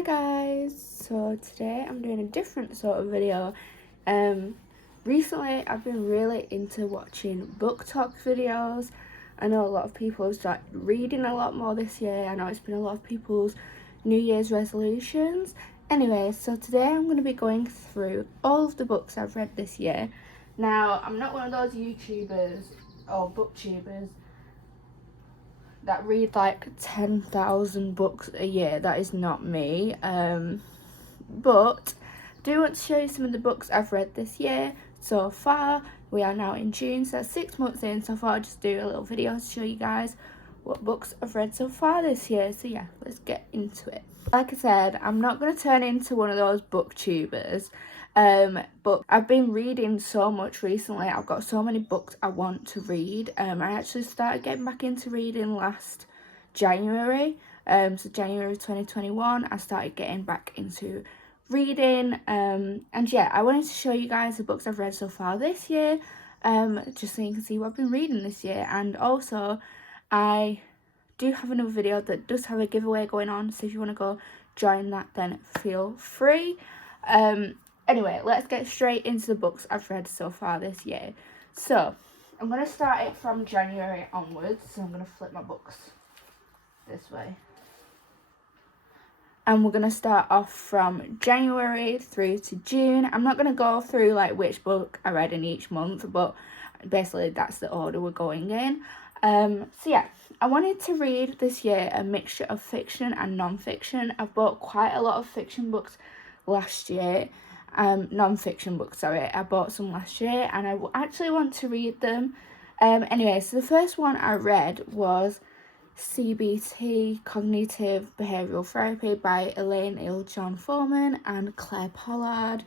Hi guys, so today I'm doing a different sort of video. Recently I've been really into watching book talk videos. I know a lot of people have started reading a lot more this year. I know it's been a lot of people's New Year's resolutions. Anyway, so today I'm going to be going through all of the books I've read this year. Now, I'm not one of those YouTubers or booktubers that read like 10,000 books a year. That is not me. But I do want to show you some of the books I've read this year so far. We are now in June, so that's 6 months in, so I thought I'd just do a little video to show you guys what books I've read so far this year. So yeah, let's get into it. Like I said, I'm not going to turn into one of those booktubers, but I've been reading so much recently. I've got so many books I want to read. I actually started getting back into reading last January, so January 2021 I started getting back into reading, and yeah, I wanted to show you guys the books I've read so far this year, just so you can see what I've been reading this year. And also I do have another video that does have a giveaway going on, so if you want to go join that, then feel free. Anyway, let's get straight into the books I've read so far this year. So I'm going to start it from January onwards, so I'm going to flip my books this way. And we're going to start off from January through to June. I'm not going to go through like which book I read in each month, but basically that's the order we're going in. So yeah, I wanted to read this year a mixture of fiction and non-fiction. I've bought quite a lot of fiction books last year, non-fiction books, sorry. I bought some last year and I actually want to read them. Anyway, so the first one I read was CBT, Cognitive Behavioural Therapy by Elaine John Foreman and Claire Pollard.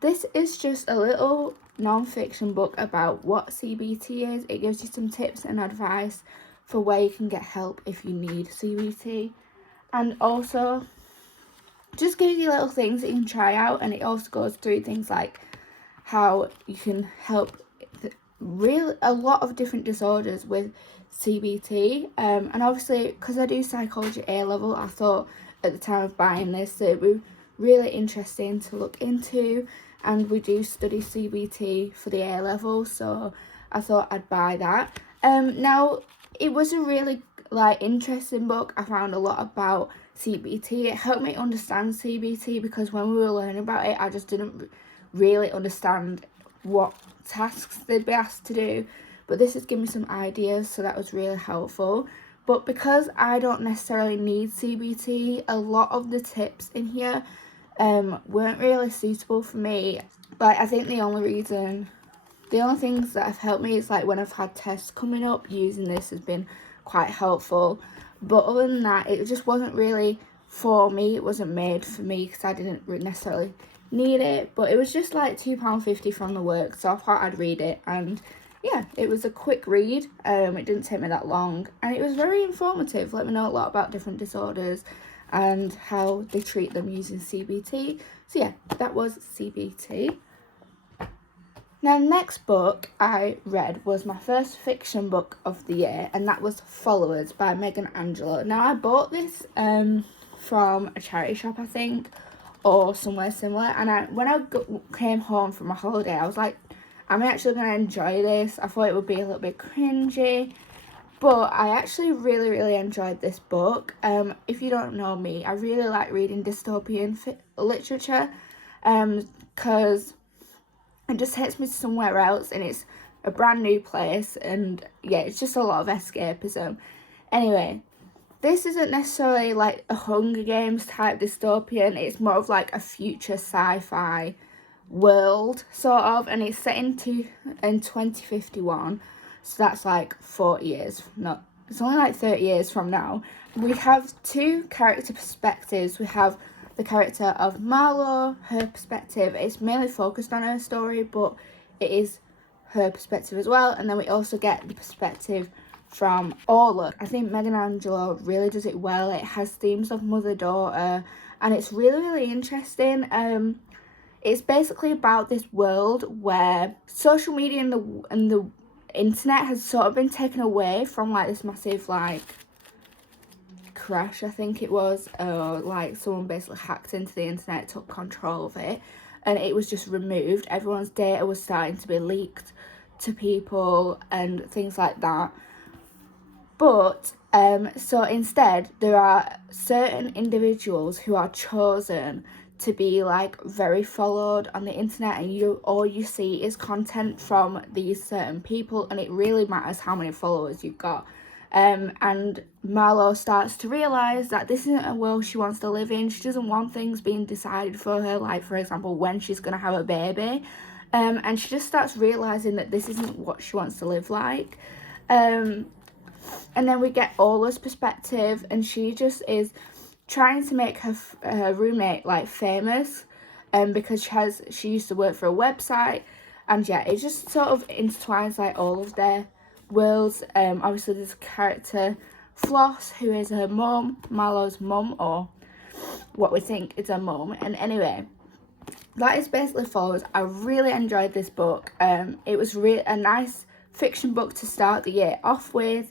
This is just a little non-fiction book about what CBT is. It gives you some tips and advice for where you can get help if you need CBT, and also just gives you little things that you can try out. And it also goes through things like how you can help a lot of different disorders with CBT, and obviously because I do psychology A level, I thought at the time of buying this that it would be really interesting to look into, and we do study CBT for the A level, so I thought I'd buy that. Now it was a really interesting book. I found a lot about CBT. It helped me understand CBT because when we were learning about it, I just didn't really understand what tasks they'd be asked to do, but this has given me some ideas, so that was really helpful. But because I don't necessarily need CBT, a lot of the tips in here weren't really suitable for me. I think the only things that have helped me is when I've had tests coming up, using this has been quite helpful. But other than that, it just wasn't really for me. It wasn't made for me because I didn't necessarily need it. But it was just £2.50 from the work, so I thought I'd read it. And yeah, it was a quick read. It didn't take me that long, and it was very informative. Let me know a lot about different disorders and how they treat them using CBT. So yeah, that was CBT. Now, the next book I read was my first fiction book of the year, and that was Followers by Megan Angelo. Now, I bought this from a charity shop, I think, or somewhere similar, and when I came home from my holiday, I was like, I'm actually going to enjoy this. I thought it would be a little bit cringy, but I actually really, really enjoyed this book. If you don't know me, I really like reading dystopian literature, because it just takes me somewhere else, and it's a brand new place, and yeah, it's just a lot of escapism. Anyway, this isn't necessarily a Hunger Games type dystopian. It's more of a future sci-fi world, sort of, and it's set in 2051, so that's 40 years, it's only 30 years from now. We have two character perspectives. We have the character of Marlo, her perspective. It's mainly focused on her story, but it is her perspective as well. And then we also get the perspective from Orla. I think Megan Angelo really does it well. It has themes of mother-daughter, and it's really, really interesting. It's basically about this world where social media and the internet has sort of been taken away from this massive crash, I think it was, or like someone basically hacked into the internet, took control of it, and it was just removed. Everyone's data was starting to be leaked to people and things like that. But so instead, there are certain individuals who are chosen to be like very followed on the internet, and all you see is content from these certain people, and it really matters how many followers you've got. And Marlo starts to realise that this isn't a world she wants to live in. She doesn't want things being decided for her, like for example when she's going to have a baby, and she just starts realising that this isn't what she wants to live like. And then we get Ola's perspective, and she just is trying to make her roommate like famous, because she used to work for a website, and yeah, it just sort of intertwines like all of their worlds. Obviously there's a character, Floss, who is her mum, Marlo's mum, or what we think is her mum. And anyway, that is basically follows. I really enjoyed this book. It was a nice fiction book to start the year off with,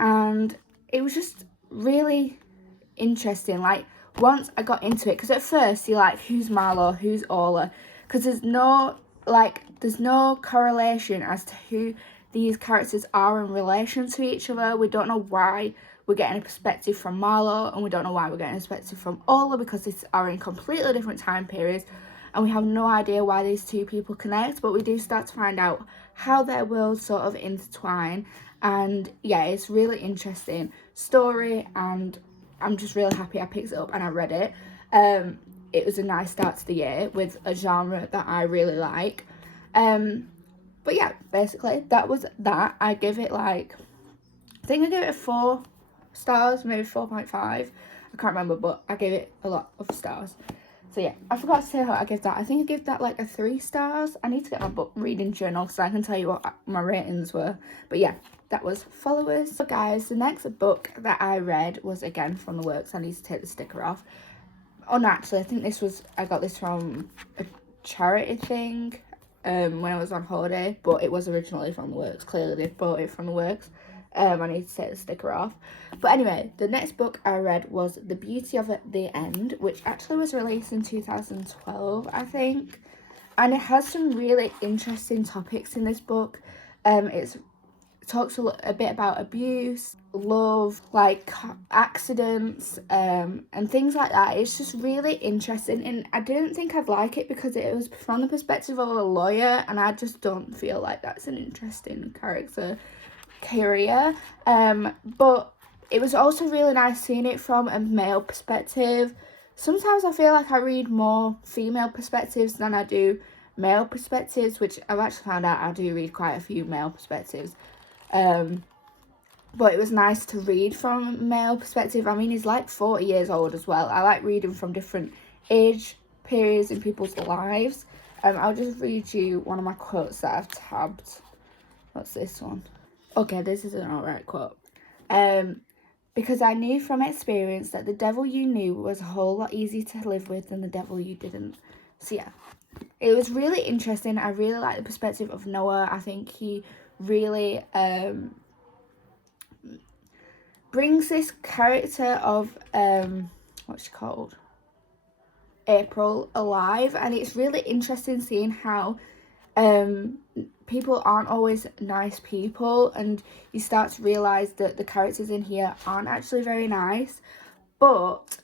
and it was just really interesting. Like, once I got into it, because at first you're like, who's Marlo, who's Ola, because there's no correlation as to who these characters are in relation to each other. We don't know why we're getting a perspective from Marlo, and we don't know why we're getting a perspective from Ola, because these are in completely different time periods, and we have no idea why these two people connect, but we do start to find out how their worlds sort of intertwine. And yeah, it's really interesting story, and I'm just really happy I picked it up and I read it. It was a nice start to the year with a genre that I really like. But yeah, basically that was that. I give it like, I think I gave it 4 stars, maybe 4.5. I can't remember, but I gave it a lot of stars. So yeah, I forgot to say how I gave that. I think I gave that like a 3 stars. I need to get my book reading journal so I can tell you what my ratings were. But yeah, that was Followers. So guys, the next book that I read was again from the works. I need to take the sticker off. Oh no, actually I think I got this from a charity thing when I was on holiday, but it was originally from the works. Clearly they bought it from the works. I need to take the sticker off. But anyway, the next book I read was The Beauty of the End, which actually was released in 2012, I think. And it has some really interesting topics in this book. It talks a bit about abuse, love, like accidents, and things like that. It's just really interesting, and I didn't think I'd like it because it was from the perspective of a lawyer, and I just don't feel like that's an interesting character career. But it was also really nice seeing it from a male perspective. Sometimes I feel like I read more female perspectives than I do male perspectives, which I've actually found out I do read quite a few male perspectives. But it was nice to read from a male perspective. I mean, he's like 40 years old as well. I like reading from different age periods in people's lives. I'll just read you one of my quotes that I've tabbed. What's this one? Okay, this is an alright quote. Because I knew from experience that the devil you knew was a whole lot easier to live with than the devil you didn't. So yeah, it was really interesting. I really like the perspective of Noah. I think he really brings this character of what's she called, April, alive, and it's really interesting seeing how people aren't always nice people, and you start to realise that the characters in here aren't actually very nice. But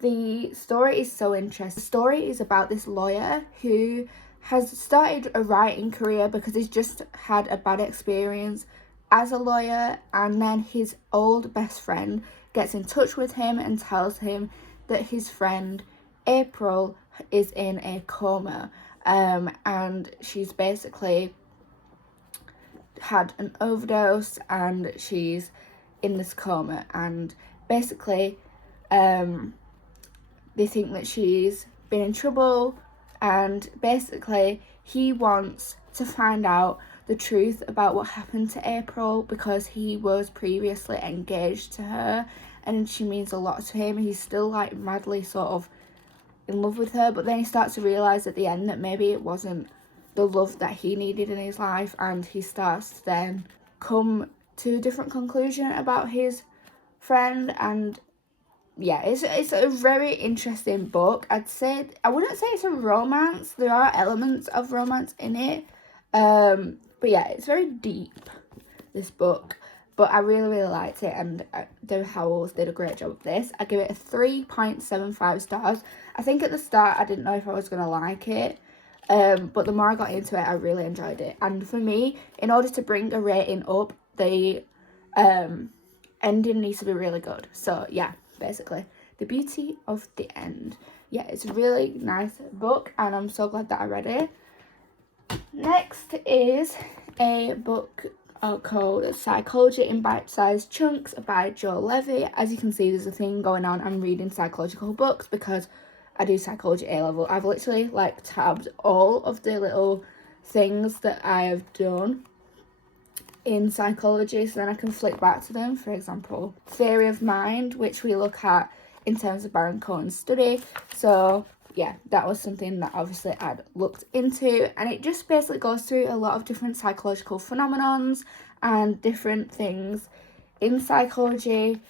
the story is so interesting. The story is about this lawyer who has started a writing career because he's just had a bad experience as a lawyer, and then his old best friend gets in touch with him and tells him that his friend April is in a coma, and she's basically had an overdose and she's in this coma, and basically they think that she's been in trouble, and basically he wants to find out the truth about what happened to April because he was previously engaged to her and she means a lot to him. He's still like madly sort of in love with her, but then he starts to realise at the end that maybe it wasn't the love that he needed in his life, and he starts to then come to a different conclusion about his friend, and yeah, it's a very interesting book. I wouldn't say it's a romance. There are elements of romance in it. But yeah, it's very deep, this book. But I really, really liked it, and David Howells did a great job of this. I give it a 3.75 stars. I think at the start I didn't know if I was going to like it. But the more I got into it, I really enjoyed it. And for me, in order to bring a rating up, the ending needs to be really good. So yeah, basically, The Beauty of the End. Yeah, it's a really nice book, and I'm so glad that I read it. Next is a book called Psychology in Bite-Sized Chunks by Joe Levy. As you can see, there's a thing going on. I'm reading psychological books because I do psychology A-level. I've literally like tabbed all of the little things that I have done in psychology, so then I can flick back to them. For example, Theory of Mind, which we look at in terms of Baron Cohen's study. So yeah, that was something that obviously I'd looked into, and it just basically goes through a lot of different psychological phenomenons and different things in psychology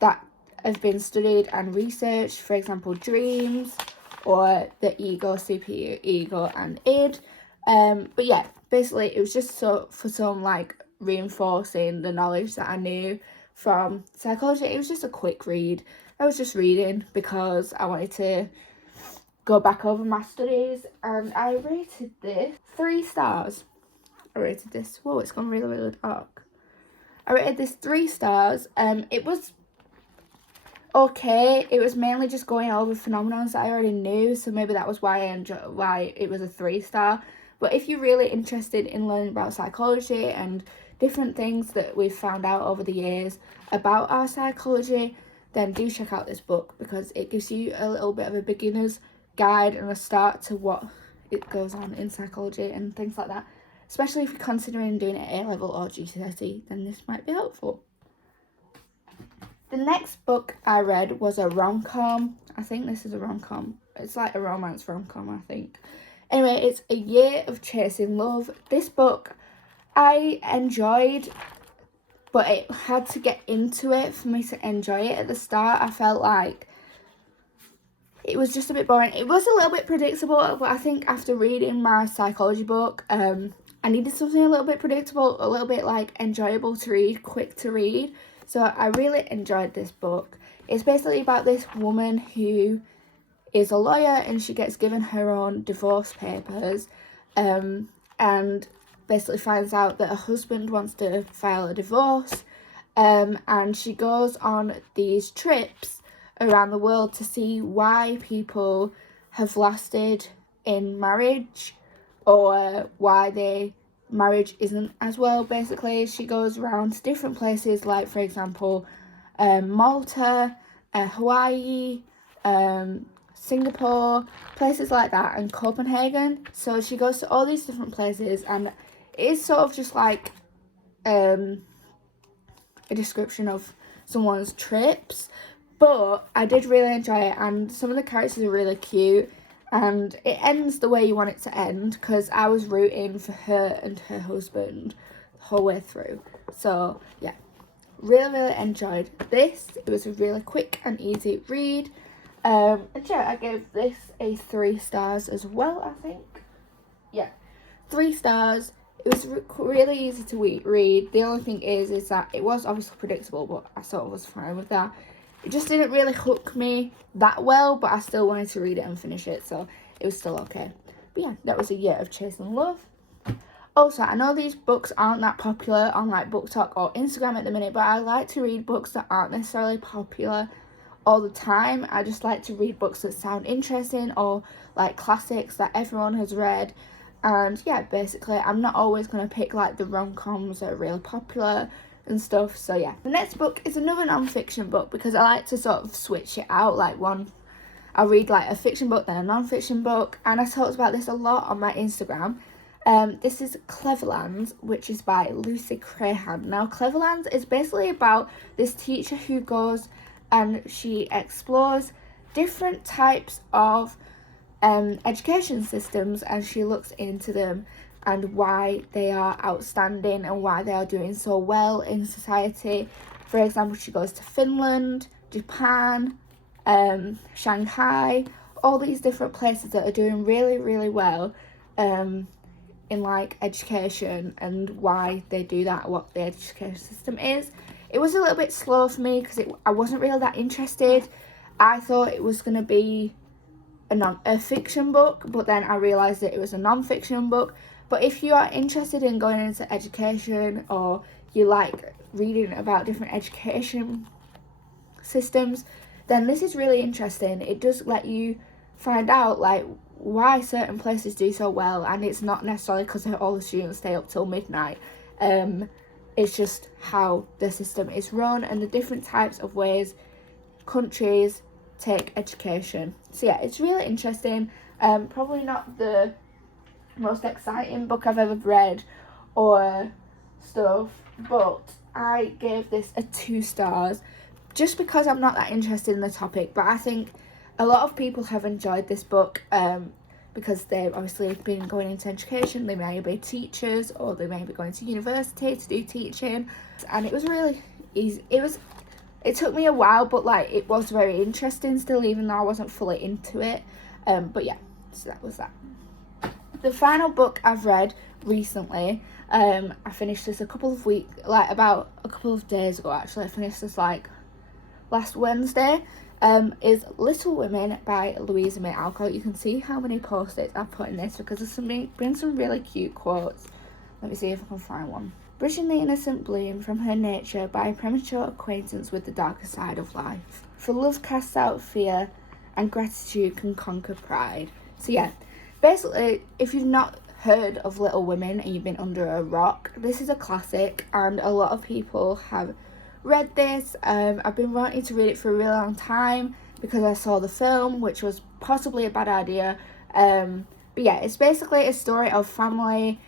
that have been studied and researched. For example, dreams, or the ego, CPU, ego, and id. But yeah, basically it was just for some like reinforcing the knowledge that I knew from psychology. It was just a quick read. I was just reading because I wanted to go back over my studies, and I rated this 3 stars. I rated this, whoa, it's gone really, really dark. I rated this 3 stars. It was okay. It was mainly just going over phenomena that I already knew, so maybe that was why why it was a 3 star. But if you're really interested in learning about psychology and different things that we've found out over the years about our psychology, then do check out this book, because it gives you a little bit of a beginner's guide and a start to what it goes on in psychology and things like that. Especially if you're considering doing it A-level or GCSE, then this might be helpful. The next book I read was a rom-com. I think this is a rom-com. It's like a romance rom-com, I think. Anyway, it's A Year of Chasing Love. This book I enjoyed, but it had to get into it for me to enjoy it. At the start, I felt like it was just a bit boring. It was a little bit predictable, but I think after reading my psychology book, I needed something a little bit predictable, a little bit like enjoyable to read, quick to read. So I really enjoyed this book. It's basically about this woman who is a lawyer, and she gets given her own divorce papers, and basically finds out that her husband wants to file a divorce, and she goes on these trips around the world to see why people have lasted in marriage, or why marriage isn't as well. Basically, she goes around to different places, like for example Malta, Hawaii, Singapore, places like that, and Copenhagen. So she goes to all these different places, and it is sort of just like a description of someone's trips. But I did really enjoy it, and some of the characters are really cute, and it ends the way you want it to end, because I was rooting for her and her husband the whole way through. So yeah, really, really enjoyed this. It was a really quick and easy read. And yeah, I gave this a 3 stars as well, I think. Yeah, 3 stars. It was really easy to read. The only thing is that it was obviously predictable, but I sort of was fine with that. It just didn't really hook me that well, but I still wanted to read it and finish it, so it was still okay. But yeah, that was A Year of Chasing Love. Also, I know these books aren't that popular on like BookTok or Instagram at the minute, but I like to read books that aren't necessarily popular all the time. I just like to read books that sound interesting, or like classics that everyone has read. And yeah, basically I'm not always going to pick like the rom-coms that are really popular and stuff. So yeah, the next book is another non-fiction book, because I like to sort of switch it out. Like I'll read like a fiction book, then a non-fiction book, and I talked about this a lot on my Instagram. This is Cleverland, which is by Lucy Crahan. Now, Cleverland is basically about this teacher who goes and she explores different types of education systems, and she looks into them and why they are outstanding and why they are doing so well in society. For example, she goes to Finland, Japan, Shanghai, all these different places that are doing really, really well in like education and why they do that, what the education system is. It was a little bit slow for me because I wasn't really that interested. I thought it was going to be a fiction book, but then I realised that it was a non-fiction book. But if you are interested in going into education, or you like reading about different education systems, then this is really interesting. It does let you find out like why certain places do so well, and it's not necessarily because all the students stay up till midnight. It's just how the system is run and the different types of ways countries take education. So yeah, it's really interesting. Probably not the most exciting book I've ever read or stuff, but I gave this a 2 stars just because I'm not that interested in the topic. But I think a lot of people have enjoyed this book because they've obviously been going into education. They may be teachers, or they may be going to university to do teaching, and it was really easy. It took me a while, but like it was very interesting still, even though I wasn't fully into it. But yeah, so that was that. The final book I've read recently, I finished this about a couple of days ago actually. I finished this like last Wednesday, is Little Women by Louisa May Alcott. You can see how many post-its I've put in this because there's been some really cute quotes. Let me see if I can find one. Bridging the innocent bloom from her nature by a premature acquaintance with the darker side of life. For love casts out fear, and gratitude can conquer pride. So yeah, basically, if you've not heard of Little Women and you've been under a rock, this is a classic, and a lot of people have read this. I've been wanting to read it for a really long time because I saw the film, which was possibly a bad idea. But yeah, it's basically a story of family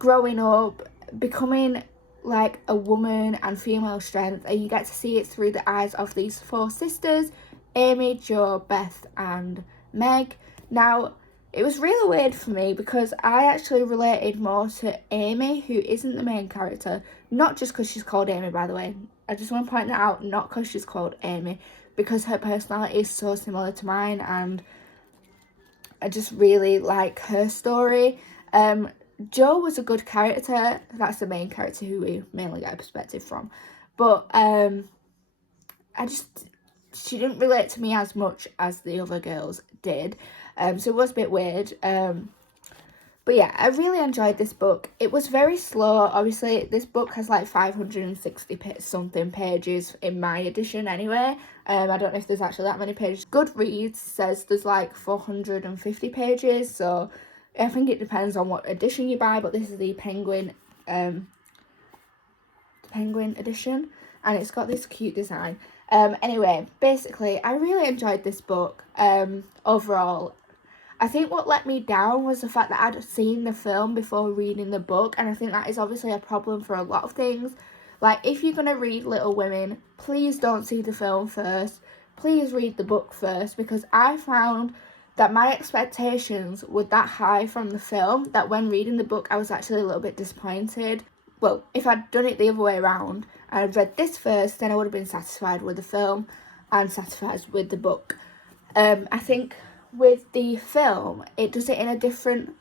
growing up, becoming like a woman and female strength, and you get to see it through the eyes of these 4 sisters, Aimee, Jo, Beth and Meg. Now, it was really weird for me because I actually related more to Aimee, who isn't the main character, not just because she's called Aimee, by the way. I just want to point that out, not because she's called Aimee, because her personality is so similar to mine, and I just really like her story. Jo was a good character. That's the main character who we mainly get a perspective from. But she didn't relate to me as much as the other girls did. So it was a bit weird. But yeah, I really enjoyed this book. It was very slow. Obviously, this book has like 560 something pages in my edition anyway. I don't know if there's actually that many pages. Goodreads says there's like 450 pages, so I think it depends on what edition you buy, but this is the Penguin edition, and it's got this cute design. Anyway, basically, I really enjoyed this book. Overall, I think what let me down was the fact that I'd seen the film before reading the book, and I think that is obviously a problem for a lot of things. Like, if you're going to read Little Women, please don't see the film first. Please read the book first, because I found that my expectations were that high from the film that when reading the book, I was actually a little bit disappointed. Well, if I'd done it the other way around and I'd read this first, then I would have been satisfied with the film and satisfied with the book. I think with the film, it does it in a different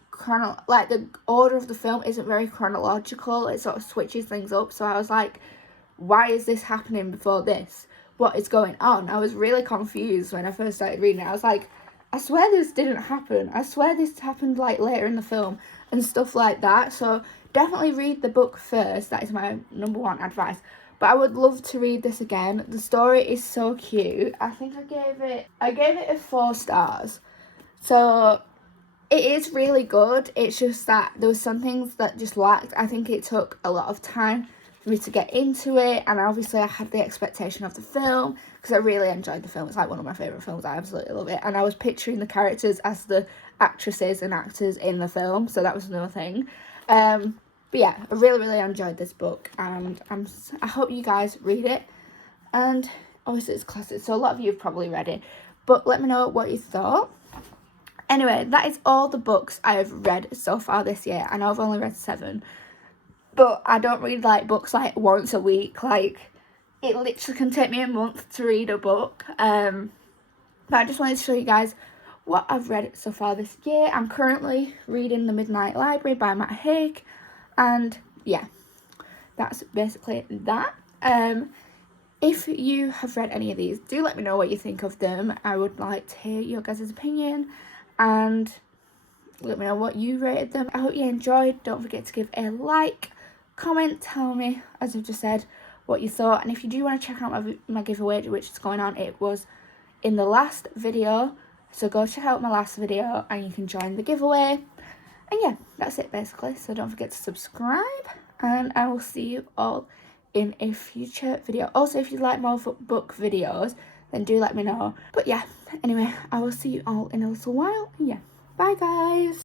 like the order of the film isn't very chronological. It sort of switches things up. So I was like, why is this happening before this? What is going on? I was really confused when I first started reading it. I was like, I swear this didn't happen. I swear this happened like later in the film and stuff like that. So definitely read the book first. That is my number 1 advice. But I would love to read this again. The story is so cute. I think I gave it a 4 stars. So it is really good. It's just that there was some things that just lacked. I think it took a lot of time for me to get into it, and obviously I had the expectation of the film because I really enjoyed the film. It's like one of my favourite films. I absolutely love it, and I was picturing the characters as the actresses and actors in the film, so that was another thing. But yeah, I really enjoyed this book, and I hope you guys read it. And obviously it's classic, so a lot of you have probably read it, but let me know what you thought. Anyway, that is all the books I have read so far this year. I know I've only read 7, but I don't read like books like once a week. Like, it literally can take me a month to read a book. But I just wanted to show you guys what I've read so far this year. I'm currently reading The Midnight Library by Matt Haig, and yeah, that's basically that. If you have read any of these, do let me know what you think of them. I would like to hear your guys' opinion, and let me know what you rated them. I hope you enjoyed. Don't forget to give a like, comment, tell me, as I've just said, what you thought. And if you do want to check out my giveaway, which is going on, it was in the last video, so go check out my last video and you can join the giveaway. And yeah, that's it basically, so don't forget to subscribe, and I will see you all in a future video. Also, if you'd like more book videos, then do let me know. But yeah, anyway, I will see you all in a little while, and yeah, bye guys.